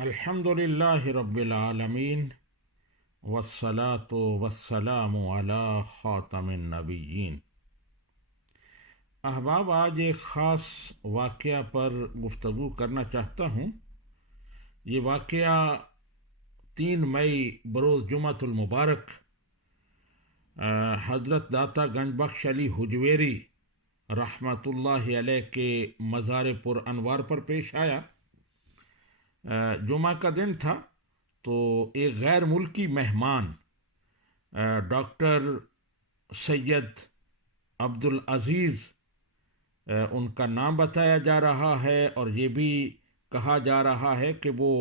الحمدللہ رب العالمین والصلاة والسلام علی خاتم النبیین۔ احباب، آج ایک خاص واقعہ پر گفتگو کرنا چاہتا ہوں۔ یہ واقعہ 3 مئی بروز جمعۃ المبارک حضرت داتا گنج بخش علی حجویری رحمۃ اللہ علیہ کے مزار پر انوار پر پیش آیا۔ جمعہ کا دن تھا تو ایک غیر ملکی مہمان ڈاکٹر سید عبدالعزیز ان کا نام بتایا جا رہا ہے، اور یہ بھی کہا جا رہا ہے کہ وہ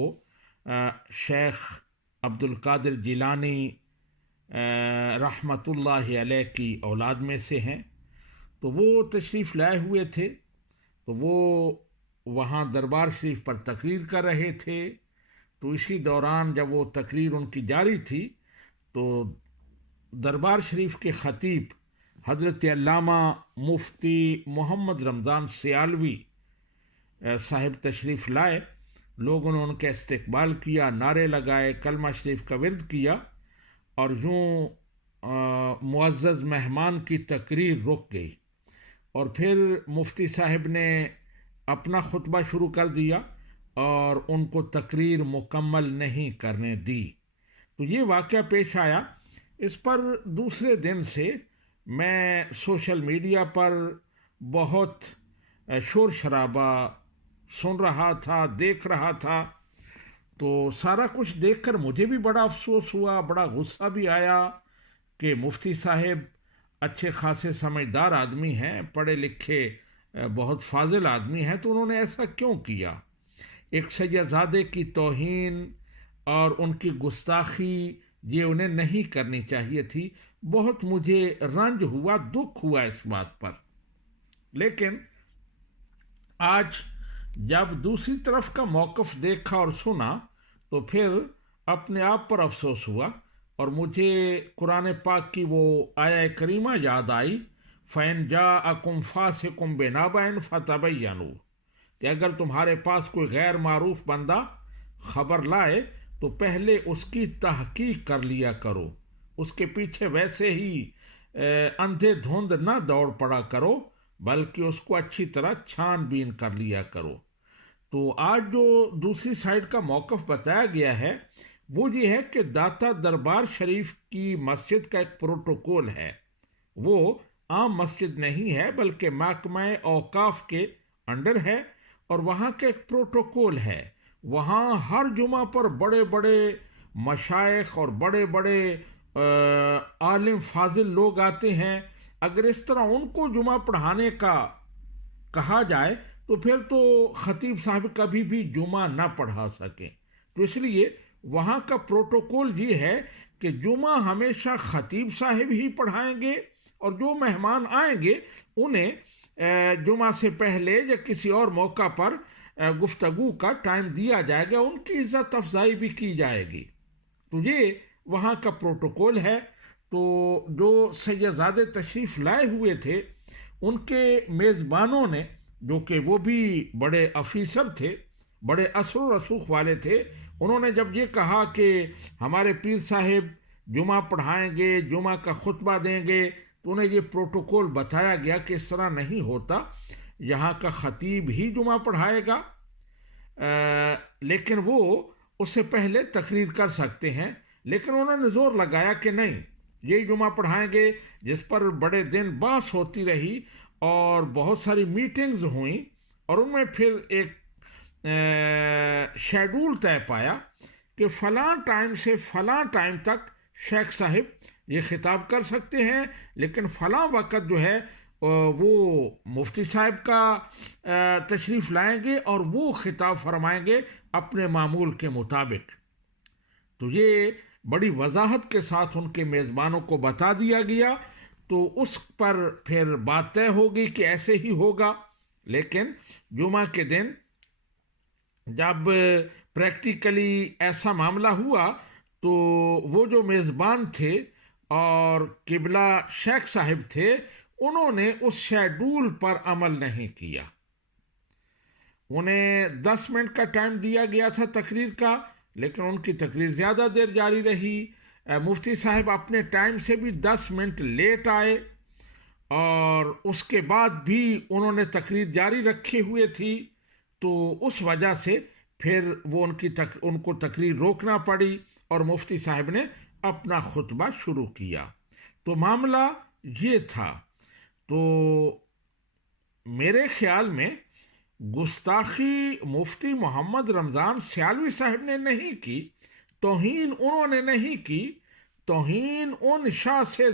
شیخ عبدالقادر جیلانی رحمۃ اللہ علیہ کی اولاد میں سے ہیں۔ تو وہ تشریف لائے ہوئے تھے، تو وہ وہاں دربار شریف پر تقریر کر رہے تھے۔ تو اسی دوران جب وہ تقریر ان کی جاری تھی تو دربار شریف کے خطیب حضرت علامہ مفتی محمد رمضان سیالوی صاحب تشریف لائے۔ لوگوں نے ان کا استقبال کیا، نعرے لگائے، کلمہ شریف کا ورد کیا، اور یوں معزز مہمان کی تقریر رک گئی، اور پھر مفتی صاحب نے اپنا خطبہ شروع کر دیا اور ان کو تقریر مکمل نہیں کرنے دی۔ تو یہ واقعہ پیش آیا۔ اس پر دوسرے دن سے میں سوشل میڈیا پر بہت شور شرابہ سن رہا تھا، دیکھ رہا تھا۔ تو سارا کچھ دیکھ کر مجھے بھی بڑا افسوس ہوا، بڑا غصہ بھی آیا کہ مفتی صاحب اچھے خاصے سمجھدار آدمی ہیں، پڑھے لکھے بہت فاضل آدمی ہیں، تو انہوں نے ایسا کیوں کیا؟ ایک سیدزادے کی توہین اور ان کی گستاخی یہ انہیں نہیں کرنی چاہیے تھی۔ بہت مجھے رنج ہوا، دکھ ہوا اس بات پر۔ لیکن آج جب دوسری طرف کا موقف دیکھا اور سنا تو پھر اپنے آپ پر افسوس ہوا، اور مجھے قرآن پاک کی وہ آیہ کریمہ یاد آئی، فَإِنْ جَاءَكُمْ فَاسِقٌ بِنَبَإٍ فَتَبَيَّنُوا، کہ اگر تمہارے پاس کوئی غیر معروف بندہ خبر لائے تو پہلے اس کی تحقیق کر لیا کرو، اس کے پیچھے ویسے ہی اندھے دھند نہ دوڑ پڑا کرو، بلکہ اس کو اچھی طرح چھان بین کر لیا کرو۔ تو آج جو دوسری سائیڈ کا موقف بتایا گیا ہے وہ یہ ہے کہ داتا دربار شریف کی مسجد کا ایک پروٹوکول ہے، وہ عام مسجد نہیں ہے بلکہ محکمہ اوقاف کے انڈر ہے، اور وہاں کا ایک پروٹوکول ہے۔ وہاں ہر جمعہ پر بڑے بڑے مشائخ اور بڑے بڑے عالم فاضل لوگ آتے ہیں۔ اگر اس طرح ان کو جمعہ پڑھانے کا کہا جائے تو پھر تو خطیب صاحب کبھی بھی جمعہ نہ پڑھا سکیں۔ تو اس لیے وہاں کا پروٹوکول یہ ہے کہ جمعہ ہمیشہ خطیب صاحب ہی پڑھائیں گے، اور جو مہمان آئیں گے انہیں جمعہ سے پہلے یا کسی اور موقع پر گفتگو کا ٹائم دیا جائے گا، ان کی عزت افزائی بھی کی جائے گی۔ تو یہ وہاں کا پروٹوکول ہے۔ تو جو سیدزادے تشریف لائے ہوئے تھے ان کے میزبانوں نے، جو کہ وہ بھی بڑے افیسر تھے، بڑے اثر و رسوخ والے تھے، انہوں نے جب یہ کہا کہ ہمارے پیر صاحب جمعہ پڑھائیں گے، جمعہ کا خطبہ دیں گے، تو انہیں یہ پروٹوکول بتایا گیا کہ اس طرح نہیں ہوتا، یہاں کا خطیب ہی جمعہ پڑھائے گا، لیکن وہ اس سے پہلے تقریر کر سکتے ہیں۔ لیکن انہوں نے زور لگایا کہ نہیں، یہی جمعہ پڑھائیں گے، جس پر بڑے دن بحث ہوتی رہی اور بہت ساری میٹنگز ہوئیں، اور ان میں پھر ایک شیڈول طے پایا کہ فلاں ٹائم سے فلاں ٹائم تک شیخ صاحب یہ خطاب کر سکتے ہیں، لیکن فلاں وقت جو ہے وہ مفتی صاحب کا تشریف لائیں گے اور وہ خطاب فرمائیں گے اپنے معمول کے مطابق۔ تو یہ بڑی وضاحت کے ساتھ ان کے میزبانوں کو بتا دیا گیا، تو اس پر پھر بات طے ہوگی کہ ایسے ہی ہوگا۔ لیکن جمعہ کے دن جب پریکٹیکلی ایسا معاملہ ہوا تو وہ جو میزبان تھے اور قبلہ شیخ صاحب تھے، انہوں نے اس شیڈول پر عمل نہیں کیا۔ انہیں 10 منٹ کا ٹائم دیا گیا تھا تقریر کا، لیکن ان کی تقریر زیادہ دیر جاری رہی۔ مفتی صاحب اپنے ٹائم سے بھی 10 منٹ لیٹ آئے، اور اس کے بعد بھی انہوں نے تقریر جاری رکھے ہوئے تھی، تو اس وجہ سے پھر وہ ان کو تقریر روکنا پڑی، اور مفتی صاحب نے اپنا خطبہ شروع کیا۔ تو معاملہ یہ تھا۔ تو میرے خیال میں گستاخی مفتی محمد رمضان سیالوی صاحب نے نہیں کی، توہین انہوں نے نہیں کی، توہین ان شاہ سے